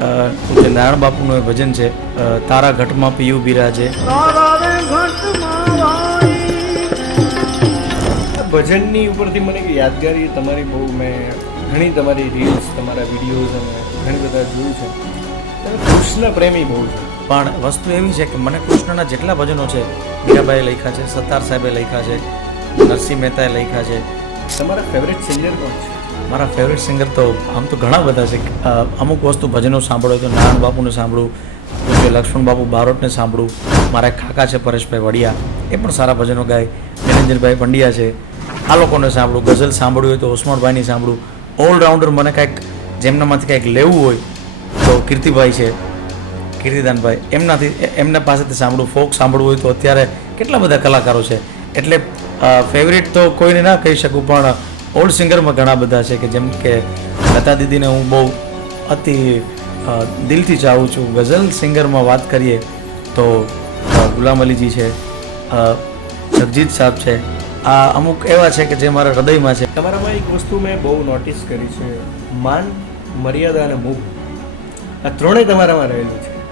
પૂજ્ય નારાયણ બાપુનું એ ભજન છે, તારા ઘટમાં પીયું બિરાજે. ભજનની ઉપરથી મને એક યાદગારી તમારી બહુ, મેં ઘણી તમારી રીલ્સ, તમારા વિડીયોઝ અને ઘણી બધા જોયું છે. તમે કૃષ્ણ પ્રેમી બહુ છો. પણ વસ્તુ એવી છે કે મને કૃષ્ણના જેટલા ભજનો છે, મીરાબાઈએ લખ્યા છે, સત્તાર સાહેબે લખ્યા છે, નરસિંહ મહેતાએ લખ્યા છે. તમારા ફેવરેટ સિંગર કોણ છે? મારા ફેવરેટ સિંગર તો આમ તો ઘણા બધા છે. અમુક વસ્તુ ભજનો સાંભળો તો નારાયણ બાપુને સાંભળું, પૂજ્ય લક્ષ્મણ બાપુ બારોટને સાંભળું. મારા એક કાકા છે પરેશભાઈ વડિયા, એ પણ સારા ભજનો ગાય. નિરંજનભાઈ પંડ્યા છે, આ લોકોને સાંભળું. ગઝલ સાંભળ્યું હોય તો ઓસમાણભાઈની સાંભળું. ઓલરાઉન્ડર મને કાંઈક જેમનામાંથી કાંઈક લેવું હોય તો કીર્તિભાઈ છે, કીર્તિદાનભાઈ, એમના પાસેથી સાંભળું. ફોક સાંભળવું હોય તો અત્યારે કેટલા બધા કલાકારો છે. એટલે ફેવરિટ તો કોઈને ના કહી શકું, પણ ઓલ્ડ સિંગરમાં ઘણા બધા છે કે જેમ કે લતા દીદીને હું બહુ અતિ દિલથી ચાહું છું. ગઝલ સિંગરમાં વાત કરીએ તો ગુલામ અલીજી છે, જગજીત સાહેબ છે. આ અમુક એવા છે કે જે મારા હૃદયમાં છે. તમારામાં એક વસ્તુ મેં બહુ નોટિસ કરી છે, માન, મર્યાદા અને મુખ, આ ત્રણેય તમારામાં રહેલું છે.